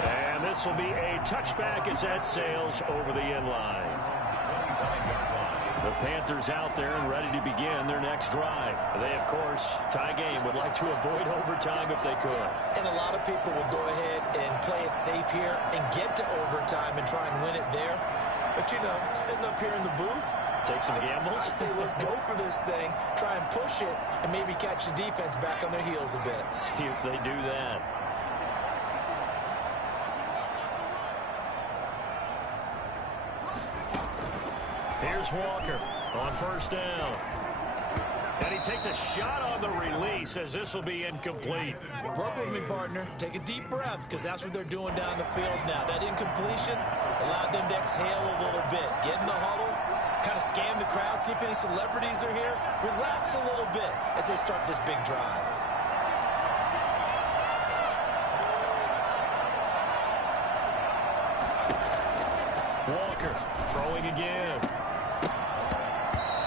And this will be a touchback as that sails over the end line. The Panthers out there and ready to begin their next drive. They, of course, tie game, would like to avoid overtime if they could. And a lot of people will go ahead and play it safe here and get to overtime and try and win it there. But, you know, sitting up here in the booth, take some gambles. I say let's go for this thing, try and push it, and maybe catch the defense back on their heels a bit. See if they do that. Here's Walker on 1st down. And he takes a shot on the release as this will be incomplete. Work with me, partner. Take a deep breath because that's what they're doing down the field now. That incompletion allowed them to exhale a little bit. Get in the huddle, kind of scan the crowd, see if any celebrities are here. Relax a little bit as they start this big drive. Walker throwing again.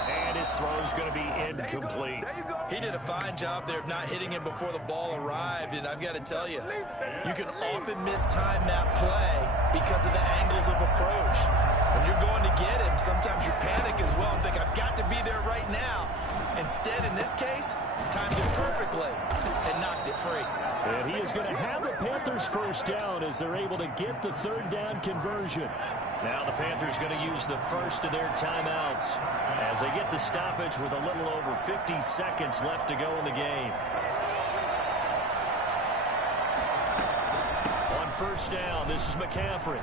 And his throw's going to be incomplete. He did a fine job there of not hitting him before the ball arrived, and I've got to tell you, you can often mistime that play because of the angles of approach. When you're going to get him, sometimes you panic as well and think, I've got to be there right now. Instead, in this case, timed it perfectly and knocked it free. And he is going to have the Panthers 1st down as they're able to get the 3rd down conversion. Now the Panthers going to use the first of their timeouts as they get the stoppage with a little over 50 seconds left to go in the game. On 1st down, this is McCaffrey.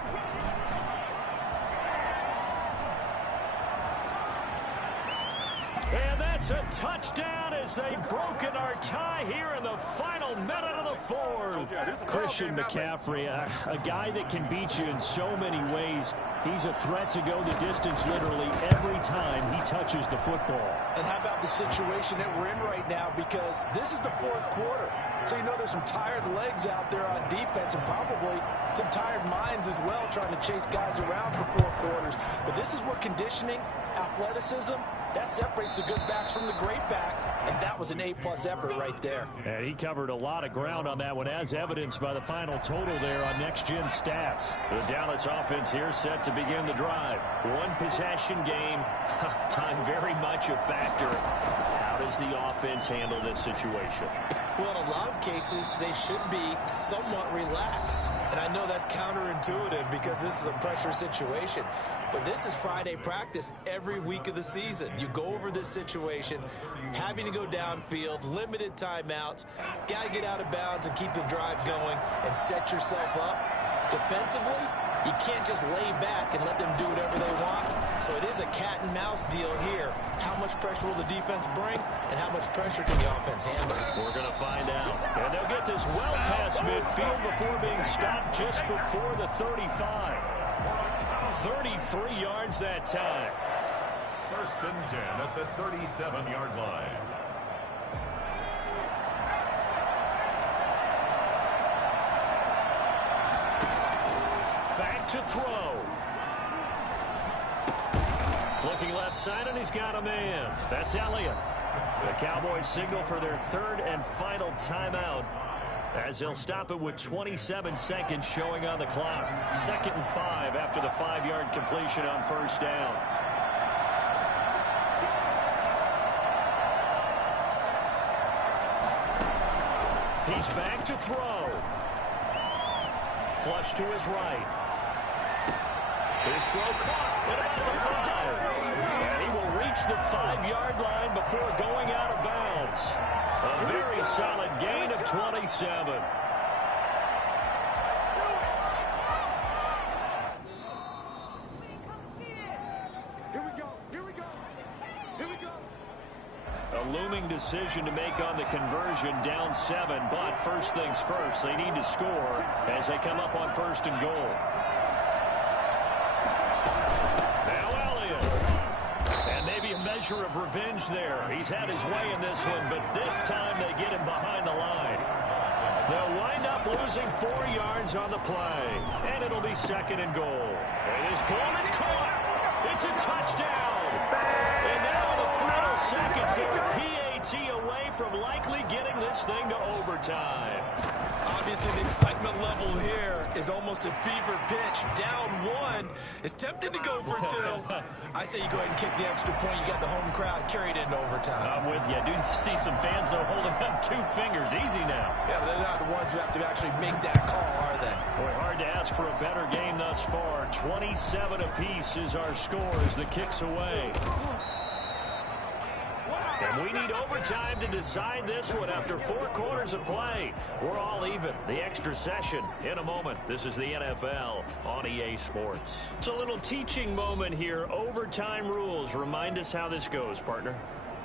And that's a touchdown as they've broken our tie here in the final minute of the 4th. Christian McCaffrey, a guy that can beat you in so many ways. He's a threat to go the distance literally every time he touches the football. And how about the situation that we're in right now, because this is the 4th quarter. So you know there's some tired legs out there on defense and probably some tired minds as well trying to chase guys around for 4 quarters. But this is where conditioning, athleticism, That separates the good backs from the great backs, and that was an A-plus effort right there. And he covered a lot of ground on that one, as evidenced by the final total there on Next Gen Stats. The Dallas offense here set to begin the drive. One possession game. Time very much a factor. How does the offense handle this situation? Well, in a lot of cases, they should be somewhat relaxed. And I know that's counterintuitive because this is a pressure situation. But this is Friday practice every week of the season. You go over this situation, having to go downfield, limited timeouts, got to get out of bounds and keep the drive going and set yourself up. Defensively, you can't just lay back and let them do whatever they want. So it is a cat and mouse deal here. How much pressure will the defense bring, and how much pressure can the offense handle? We're going to find out. And they'll get this well past midfield before being stopped just before the 35. 33 yards that time. 1st and 10 at the 37-yard line. Back to throw. Looking left side, and he's got a man. That's Elliott. The Cowboys signal for their 3rd and final timeout, as they'll stop it with 27 seconds showing on the clock. 2nd and 5 after the 5-yard completion on 1st down. He's back to throw. Flush to his right. His throw caught at the 5. And he will reach the 5-yard line before going out of bounds. A very solid gain of 27. A looming decision to make on the conversion, down 7, but first things first, they need to score as they come up on 1st and goal. Now Elliott. And maybe a measure of revenge there. He's had his way in this one, but this time they get him behind the line. They'll wind up losing 4 yards on the play, and it'll be 2nd and goal. And his ball is caught. It's a touchdown. And now in the final seconds, they're PAT away from likely getting this thing to overtime. Obviously, the excitement level here is almost a fever pitch. Down 1. It's tempting to go for 2. I say you go ahead and kick the extra point. You got the home crowd carried into overtime. I'm with you. I do see some fans, though, holding up 2 fingers. Easy now. Yeah, but they're not the ones who have to actually make that call, are they? Boy, hard to ask for a better game thus far. 27 apiece is our score as the kick's away. And we need overtime to decide this one after 4 quarters of play. We're all even. The extra session in a moment. This is the NFL on EA Sports. It's a little teaching moment here. Overtime rules. Remind us how this goes, partner.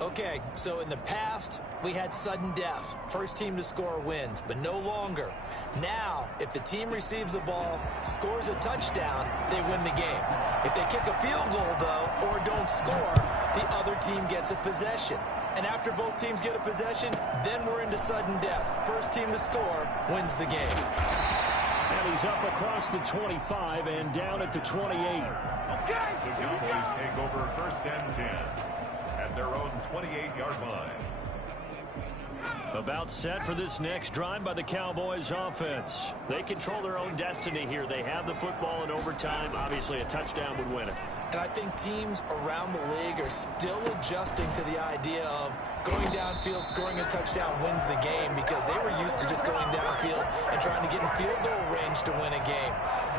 Okay, so in the past, we had sudden death. First team to score wins, but no longer. Now, if the team receives the ball, scores a touchdown, they win the game. If they kick a field goal, though, or don't score, the other team gets a possession. And after both teams get a possession, then we're into sudden death. First team to score wins the game. And he's up across the 25 and down at the 28. Okay. The Cowboys take over 1st and 10 at their own 28-yard line. About set for this next drive by the Cowboys offense. They control their own destiny here. They have the football in overtime. Obviously, a touchdown would win it. And I think teams around the league are still adjusting to the idea of going downfield, scoring a touchdown wins the game, because they were used to just going downfield and trying to get in field goal range to win a game.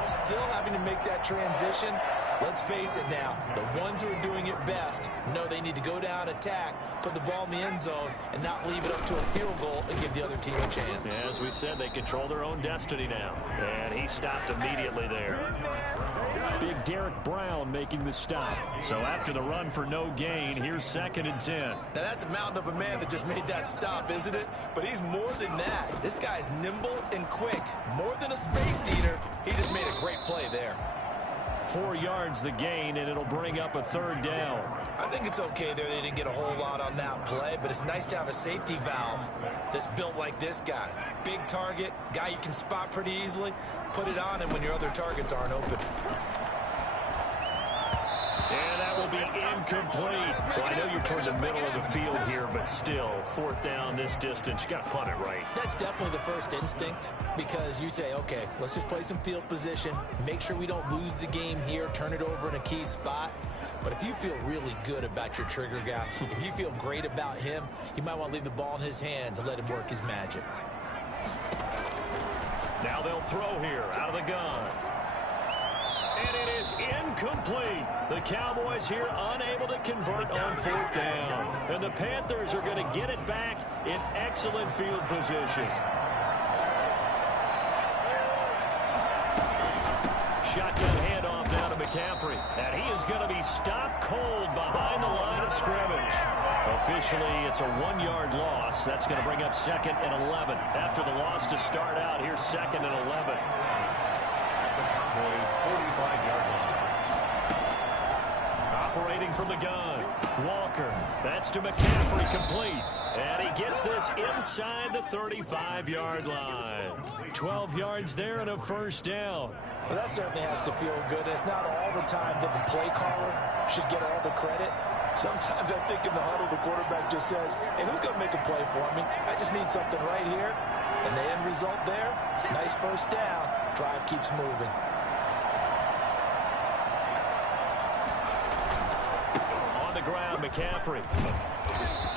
Still having to make that transition. Let's face it now, the ones who are doing it best know they need to go down, attack, put the ball in the end zone, and not leave it up to a field goal and give the other team a chance. As we said, they control their own destiny now. And he stopped immediately there. Big Derek Brown making the stop. So after the run for no gain, here's 2nd and 10. Now that's a mountain of a man that just made that stop, isn't it? But he's more than that. This guy's nimble and quick. More than a space eater, he just made a great play there. 4 yards the gain, and it'll bring up a 3rd down. I think it's okay there. They didn't get a whole lot on that play, but it's nice to have a safety valve that's built like this guy. Big target, guy you can spot pretty easily. Put it on him when your other targets aren't open. And that will be incomplete. Well, I know you're toward the middle of the field here, but still, 4th down this distance, you got to punt it right. That's definitely the first instinct, because you say, okay, let's just play some field position, make sure we don't lose the game here, turn it over in a key spot. But if you feel really good about your trigger guy, if you feel great about him, you might want to leave the ball in his hands and let him work his magic. Now they'll throw here out of the gun. And it is incomplete. The Cowboys here unable to convert on 4th down. And the Panthers are going to get it back in excellent field position. Shotgun handoff now to McCaffrey. And he is going to be stopped cold behind the line of scrimmage. Officially, it's a 1-yard loss. That's going to bring up 2nd and 11. After the loss to start out, here's 2nd and 11. Cowboys 45-yard line. Operating from the gun, Walker. That's to McCaffrey, complete. And he gets this inside the 35-yard line. 12 yards there and a 1st down. Well, that certainly has to feel good. It's not all the time that the play caller should get all the credit. Sometimes I think in the huddle, the quarterback just says, hey, who's going to make a play for me? I just need something right here. And the end result there, nice 1st down. Drive keeps moving. On the ground, McCaffrey.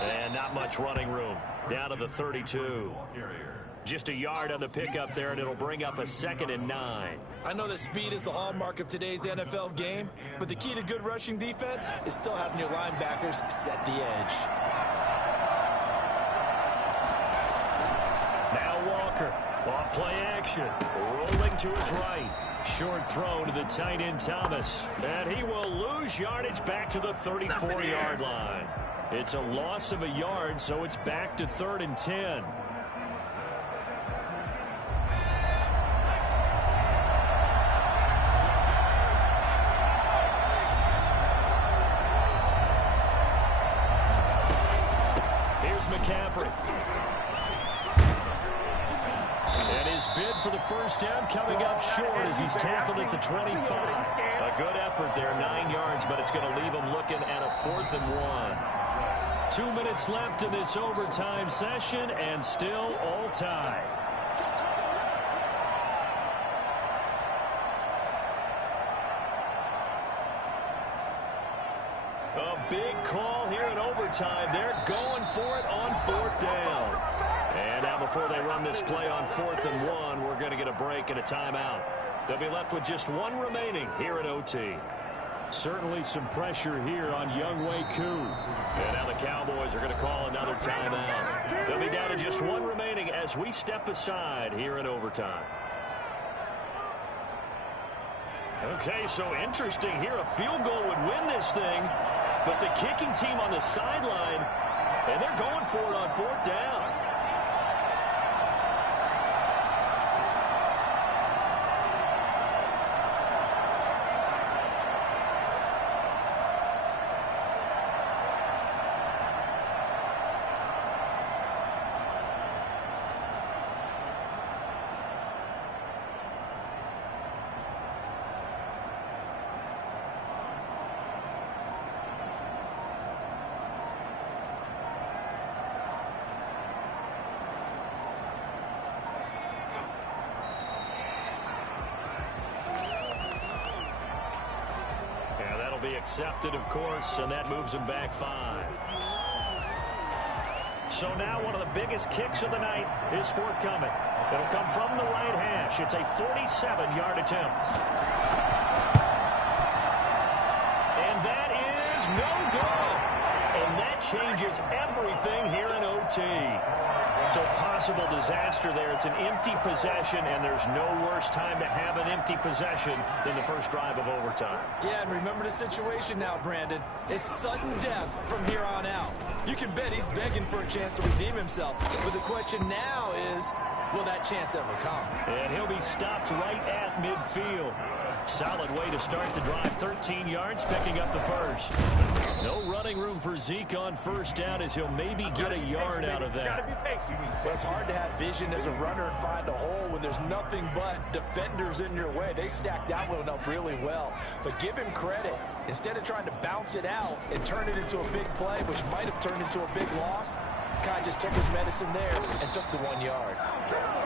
And not much running room. Down to the 32. Just a yard on the pickup there, and it'll bring up a 2nd and 9. I know that speed is the hallmark of today's NFL game, but the key to good rushing defense is still having your linebackers set the edge. Now Walker, off play action, rolling to his right. Short throw to the tight end Thomas, and he will lose yardage back to the 34-yard line. It's a loss of a yard, so it's back to 3rd and 10. McCaffrey. And his bid for the 1st down coming up short as he's tackled at the 25. A good effort there, 9 yards, but it's going to leave him looking at a 4th and 1. 2 minutes left in this overtime session, and still all tied. A big call here in overtime. They're going for it on 4th down. And now before they run this play on 4th and 1, we're going to get a break and a timeout. They'll be left with just 1 remaining here at OT. Certainly some pressure here on Younghoe Koo. And now the Cowboys are going to call another timeout. They'll be down to just 1 remaining as we step aside here in overtime. Okay, so interesting here. A field goal would win this thing. But the kicking team on the sideline, and they're going for it on 4th down. Be accepted, of course, and that moves him back 5. So now one of the biggest kicks of the night is forthcoming. It'll come from the right hash. It's a 47-yard attempt. And that is no good. And that changes everything here in OT. So possible disaster there. It's an empty possession, and there's no worse time to have an empty possession than the first drive of overtime. Yeah, and remember the situation now, Brandon. It's sudden death from here on out. You can bet he's begging for a chance to redeem himself. But the question now is, will that chance ever come? And he'll be stopped right at midfield. Solid way to start the drive. 13 yards, picking up the first. No running room for Zeke on first down as he'll maybe get a yard out of that. Well, it's hard to have vision as a runner and find a hole when there's nothing but defenders in your way. They stacked that one up really well. But give him credit. Instead of trying to bounce it out and turn it into a big play, which might have turned into a big loss, Kai just took his medicine there and took the 1 yard.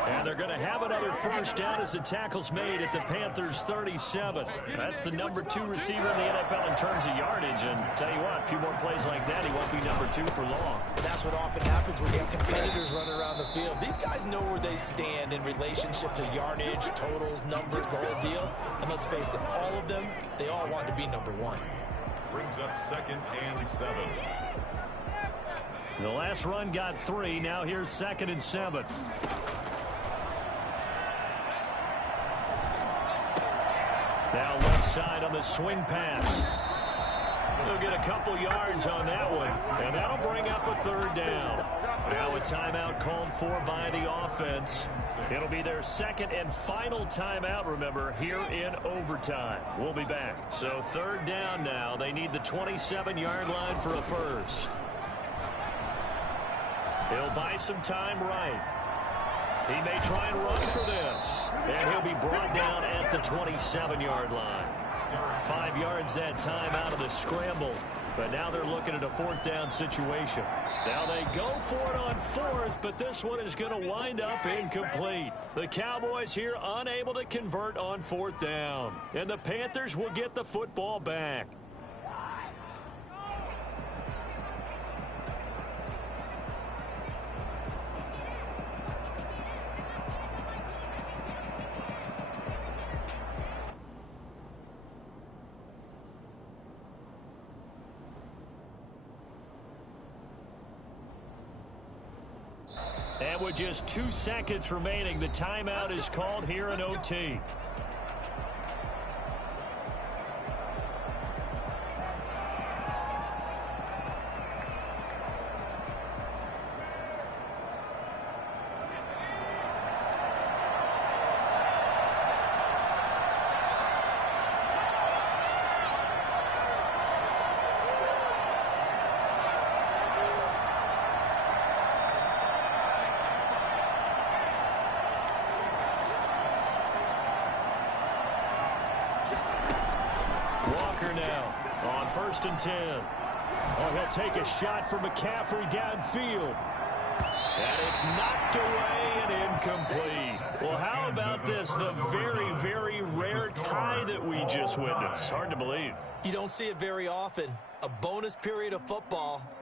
And they're going to have another first down as the tackle's made at the Panthers' 37. That's the number 2 receiver in the NFL in terms of yardage. And tell you what, a few more plays like that, he won't be number 2 for long. And that's what often happens when you have competitors running around the field. These guys know where they stand in relationship to yardage, totals, numbers, the whole deal. And let's face it, all of them, they all want to be number 1. Brings up 2nd and 7. The last run got 3. Now here's 2nd and 7. Now left side on the swing pass. They'll get a couple yards on that one, and that'll bring up a 3rd down. Now a timeout called for by the offense. It'll be their 2nd and final timeout, remember, here in overtime. We'll be back. So 3rd down now. They need the 27-yard line for a first. He'll buy some time right. He may try and run for this. And he'll be brought down at the 27-yard line. 5 yards that time out of the scramble. But now they're looking at a 4th down situation. Now they go for it on 4th, but this one is going to wind up incomplete. The Cowboys here unable to convert on 4th down. And the Panthers will get the football back. And with just 2 seconds remaining, the timeout is called here in OT. Walker now on 1st and 10. Oh, he'll take a shot for McCaffrey downfield. And it's knocked away and incomplete. Well, how about this? The very, very rare tie that we just witnessed. Hard to believe. You don't see it very often. A bonus period of football.